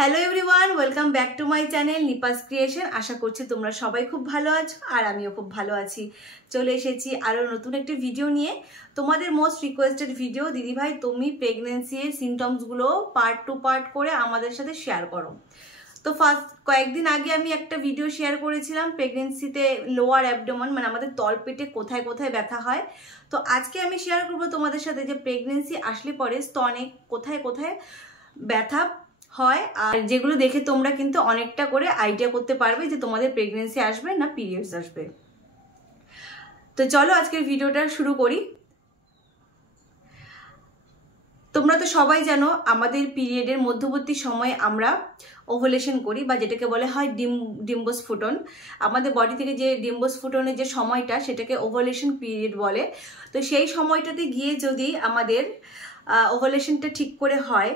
Hello everyone, welcome back to my channel Nipa's Creation. আশা করছি তোমরা সবাই খুব ভালো আছো আর আমিও খুব ভালো আছি। চলে এসেছি আরও নতুন একটি ভিডিও নিয়ে। তোমাদের মোস্ট রিকোয়েস্টেড ভিডিও, দিদিভাই তুমি প্রেগনেন্সির সিমটমসগুলো পার্ট টু পার্ট করে আমাদের সাথে শেয়ার করো। তো ফার্স্ট কয়েকদিন আগে আমি একটা ভিডিও শেয়ার করেছিলাম প্রেগনেন্সিতে লোয়ার অ্যাবডোমেন, মানে আমাদের তলপেটে কোথায় কোথায় ব্যথা হয়। তো আজকে আমি শেয়ার করবো তোমাদের সাথে যে প্রেগনেন্সি আসলে পরে স্তনে কোথায় কোথায় ব্যথা হয়, আর যেগুলো দেখে তোমরা কিন্তু অনেকটা করে আইডিয়া করতে পারবে যে তোমাদের প্রেগনেন্সি আসবে না পিরিয়ডস আসবে। তো চলো আজকের ভিডিওটা শুরু করি। তোমরা তো সবাই জানো আমাদের পিরিয়ডের মধ্যবর্তী সময়ে আমরা ওভুলেশন করি, বা যেটাকে বলে হয় ডিম্বস্ফুটন। আমাদের বডি থেকে যে ডিম্বস্ফুটনের যে সময়টা, সেটাকে ওভুলেশন পিরিয়ড বলে। তো সেই সময়টাতে গিয়ে যদি আমাদের ওভুলেশনটা ঠিক করে হয়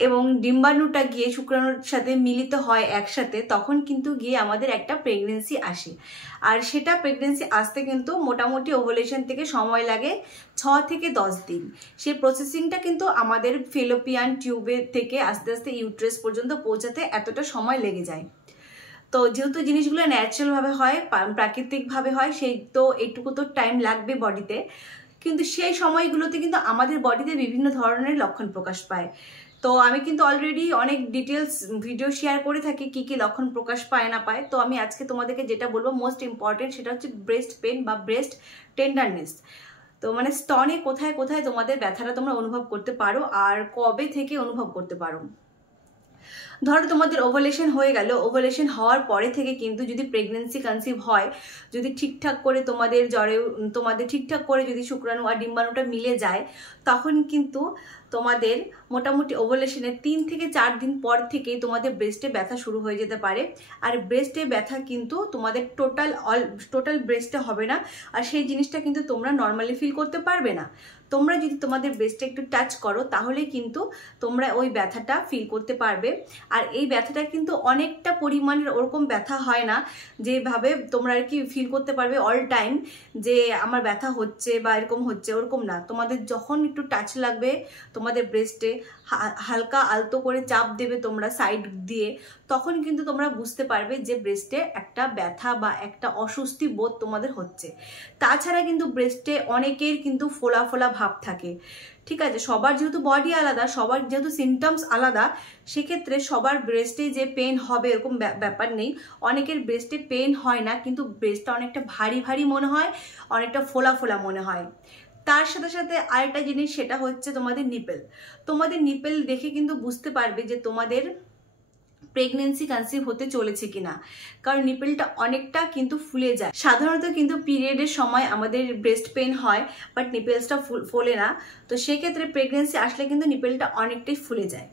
এবং ডিম্বাণুটা গিয়ে শুক্রাণুর সাথে মিলিত হয় একসাথে, তখন কিন্তু গিয়ে আমাদের একটা প্রেগনেন্সি আসে। আর সেটা প্রেগনেন্সি আসতে কিন্তু মোটামুটি ওভুলেশন থেকে সময় লাগে 6 থেকে 10 দিন। সেই প্রসেসিংটা কিন্তু আমাদের ফেলোপিয়ান টিউবের থেকে আস্তে আস্তে ইউট্রাস পর্যন্ত পৌঁছাতে এতটা সময় লেগে যায়। তো যেহেতু জিনিসগুলো ন্যাচারালভাবে হয়, প্রাকৃতিকভাবে হয়, সেই তো এইটুকু তো টাইম লাগবে বডিতে। কিন্তু সেই সময়গুলোতে কিন্তু আমাদের বডিতে বিভিন্ন ধরনের লক্ষণ প্রকাশ পায়। তো আমি কিন্তু অলরেডি অনেক ডিটেলস ভিডিও শেয়ার করে থাকি কি কি লক্ষণ প্রকাশ পায় না পায়। তো আমি আজকে তোমাদেরকে যেটা বলবো মোস্ট ইম্পর্টেন্ট, সেটা হচ্ছে ব্রেস্ট পেন বা ব্রেস্ট টেন্ডারনেস। তো মানে স্তনে কোথায় কোথায় তোমাদের ব্যথাটা তোমরা অনুভব করতে পারো আর কবে থেকে অনুভব করতে পারো। ধরো তোমাদের ওভুলেশন হয়ে গেল, ওভুলেশন হওয়ার পরে থেকে কিন্তু যদি প্রেগনেন্সি কনসিভ হয়, যদি ঠিকঠাক করে তোমাদের ঠিকঠাক করে যদি শুক্রাণু আর ডিম্বাণুটা মিলে যায়, তখন কিন্তু তোমাদের মোটামুটি ওভুলেশনের 3 থেকে 4 দিন পর থেকেই তোমাদের ব্রেস্টে ব্যথা শুরু হয়ে যেতে পারে। আর ব্রেস্টে ব্যথা কিন্তু তোমাদের টোটাল ব্রেস্টে হবে না, আর সেই জিনিসটা কিন্তু তোমরা নর্মালি ফিল করতে পারবে না। তোমরা যদি তোমাদের ব্রেস্টে একটু টাচ করো তাহলে কিন্তু তোমরা ওই ব্যথাটা ফিল করতে পারবে। আর এই ব্যথাটা কিন্তু অনেকটা পরিমাণের ওরকম ব্যথা হয় না যেভাবে তোমরা আর কি ফিল করতে পারবে অল টাইম যে আমার ব্যথা হচ্ছে বা এরকম হচ্ছে, ওরকম না। তোমাদের যখন একটু টাচ লাগবে তোমাদের ব্রেস্টে, হালকা আলতো করে চাপ দেবে তোমরা সাইড দিয়ে, তখন কিন্তু তোমরা বুঝতে পারবে যে ব্রেস্টে একটা ব্যথা বা একটা অস্বস্তি বোধ তোমাদের হচ্ছে। তাছাড়া কিন্তু ব্রেস্টে অনেকের কিন্তু ফোলা ফোলা ভাব থাকে, ঠিক আছে। সবার যেহেতু বডি আলাদা, সবার যেহেতু সিমটমস আলাদা, সেক্ষেত্রে সবার ব্রেস্টে যে পেন হবে এরকম ব্যাপার নেই। অনেকের ব্রেস্টে পেন হয় না, কিন্তু ব্রেস্টটা অনেকটা ভারী ভারী মনে হয়, অনেকটা ফোলা ফোলা মনে হয়। তার সাথে সাথে আরেকটা জিনিস, সেটা হচ্ছে তোমাদের নিপেল। তোমাদের নিপেল দেখে কিন্তু বুঝতে পারবে যে তোমাদের প্রেগনেন্সি কনসিভ হতে চলেছে কিনা, কারণ নিপেলটা অনেকটা কিন্তু ফুলে যায়। সাধারণত কিন্তু পিরিয়ডের সময় আমাদের ব্রেস্ট পেন হয়, বাট নিপেলসটা ফোলে না। তো সেক্ষেত্রে প্রেগনেন্সি আসলে কিন্তু নিপেলটা অনেকটাই ফুলে যায়।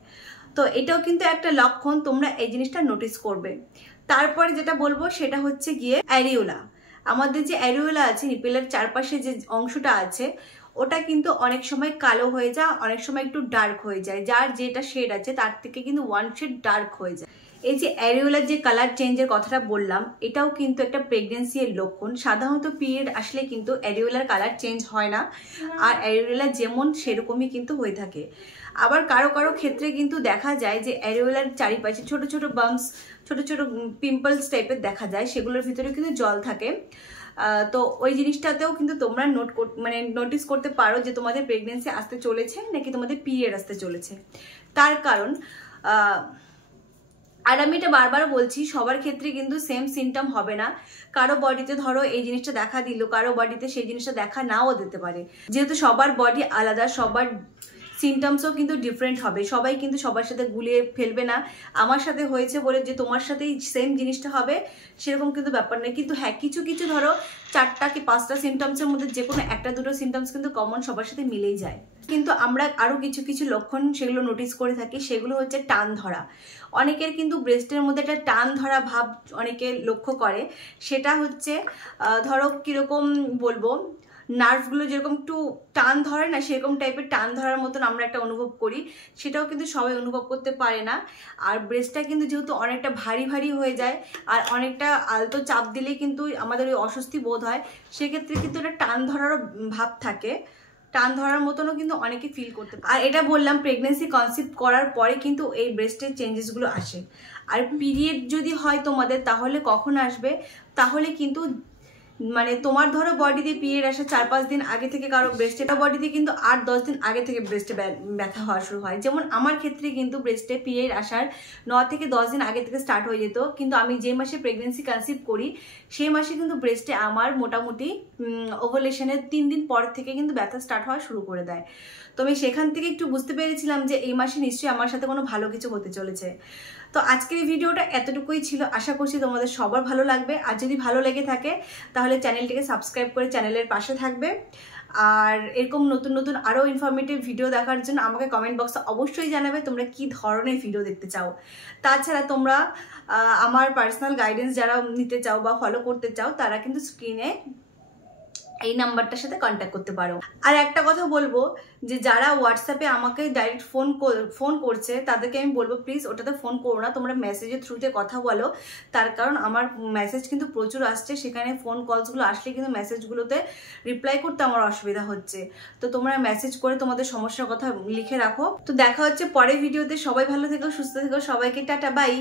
তো এটাও কিন্তু একটা লক্ষণ, তোমরা এই জিনিসটা নোটিস করবে। তারপরে যেটা বলবো সেটা হচ্ছে গিয়ে অ্যারিওলা। আমাদের যে অ্যারিওলা আছে, নিপেলের চারপাশে যে অংশটা আছে, ওটা কিন্তু অনেক সময় কালো হয়ে যায়, অনেক সময় একটু ডার্ক হয়ে যায়। যার যেটা শেড আছে তার থেকে কিন্তু 1 শেড ডার্ক হয়ে যায়। এই যে অ্যারিওলার যে কালার চেঞ্জের কথাটা বললাম, এটাও কিন্তু একটা প্রেগনেন্সি এর লক্ষণ। সাধারণত পিরিয়ড আসলে কিন্তু অ্যারিওলার কালার চেঞ্জ হয় না, আর অ্যারিওলা যেমন সেরকমই কিন্তু হয়ে থাকে। আবার কারো কারো ক্ষেত্রে কিন্তু দেখা যায় যে অ্যারিওলার চারিপাশে ছোট ছোট বাম্পস, ছোট ছোট পিম্পলস টাইপের দেখা যায়, সেগুলোর ভিতরে কিন্তু জল থাকে। তো ওই জিনিসটাতেও কিন্তু তোমরা নোটিস করতে পারো যে তোমাদের প্রেগনেন্সি আসতে চলেছে নাকি তোমাদের পিরিয়ড আসতে চলেছে। তার কারণ আর আমি এটা বারবার বলছি, সবার ক্ষেত্রে কিন্তু সেম সিমটম হবে না। কারো বডিতে ধরো এই জিনিসটা দেখা দিল, কারো বডিতে সেই জিনিসটা দেখা নাও দিতে পারে। যেহেতু সবার বডি আলাদা, সবার সিমটমসও কিন্তু ডিফারেন্ট হবে। সবাই কিন্তু সবার সাথে গুলিয়ে ফেলবে না। আমার সাথে হয়েছে বলে যে তোমার সাথেই সেম জিনিসটা হবে সেরকম কিন্তু ব্যাপার নেই। কিন্তু হ্যাঁ, কিছু কিছু ধরো 4টা কি 5টা সিমটমসের মধ্যে যে কোনো 1টা 2টো সিমটমস কিন্তু কমন সবার সাথে মিলেই যায়। কিন্তু আমরা আরও কিছু কিছু লক্ষণ সেগুলো নোটিস করে থাকি, সেগুলো হচ্ছে টান ধরা। অনেকের কিন্তু ব্রেস্টের মধ্যে একটা টান ধরা ভাব অনেকে লক্ষ্য করে। সেটা হচ্ছে ধরো কীরকম বলবো, নার্ভগুলো যেরকম একটু টান ধরে না, সেরকম টাইপের টান ধরার মতন আমরা একটা অনুভব করি। সেটাও কিন্তু সবাই অনুভব করতে পারে না। আর ব্রেস্টটা কিন্তু যেহেতু অনেকটা ভারী ভারী হয়ে যায় আর অনেকটা আলতো চাপ দিলে কিন্তু আমাদের ওই অস্বস্তি বোধ হয়, সেক্ষেত্রে কিন্তু একটা টান ধরারও ভাব থাকে। টান ধরার মতনও কিন্তু অনেকে ফিল করতে পারে। আর এটা বললাম প্রেগনেন্সি কনসিভ করার পরে কিন্তু এই ব্রেস্টের চেঞ্জেসগুলো আসে। আর পিরিয়ড যদি হয় তোমাদের তাহলে কখন আসবে, তাহলে কিন্তু মানে তোমার ধরো বডিতে পিরিয়ড আসা 4-5 দিন আগে থেকে কারো ব্রেস্টে বডিতে কিন্তু 8-10 দিন আগে থেকে ব্রেস্টে ব্যথা হওয়া শুরু হয়। যেমন আমার ক্ষেত্রে কিন্তু ব্রেস্টে পিরিয়ড আসার 9 থেকে 10 দিন আগে থেকে স্টার্ট হয়ে যেত, কিন্তু আমি যে মাসে প্রেগনেন্সি কনসিভ করি সেই মাসে কিন্তু ব্রেস্টে আমার মোটামুটি ওভুলেশনের 3 দিন পর থেকে কিন্তু ব্যথা স্টার্ট হওয়া শুরু করে দেয়। তো আমি সেখান থেকে একটু বুঝতে পেরেছিলাম যে এই মাসে নিশ্চয়ই আমার সাথে কোনো ভালো কিছু হতে চলেছে। তো আজকের এই ভিডিওটা এতটুকুই ছিল, আশা করছি তোমাদের সবার ভালো লাগবে। আর যদি ভালো লেগে থাকে তাহলে চ্যানেলটিকে সাবস্ক্রাইব করে চ্যানেলের পাশে থাকবে। আর এরকম নতুন নতুন আরও ইনফরমেটিভ ভিডিও দেখার জন্য আমাকে কমেন্ট বক্সে অবশ্যই জানাবে তোমরা কি ধরনের ভিডিও দেখতে চাও। তাছাড়া তোমরা আমার পার্সোনাল গাইডেন্স যারা নিতে চাও বা ফলো করতে চাও তারা কিন্তু স্ক্রিনে এই নাম্বারটার সাথে কন্ট্যাক্ট করতে পারো। আর একটা কথা বলবো যে যারা হোয়াটসঅ্যাপে আমাকে ডাইরেক্ট ফোন করছে তাদেরকে আমি বলবো প্লিজ ওটাতে ফোন করো না, তোমরা মেসেজের থ্রুতে কথা বলো। তার কারণ আমার মেসেজ কিন্তু প্রচুর আসছে, সেখানে ফোন কলসগুলো আসলে কিন্তু মেসেজগুলোতে রিপ্লাই করতে আমার অসুবিধা হচ্ছে। তো তোমরা মেসেজ করে তোমাদের সমস্যার কথা লিখে রাখো। তো দেখা হচ্ছে পরের ভিডিওতে। সবাই ভালো থেকো, সুস্থ থেকো, সবাইকে টাটা বাই।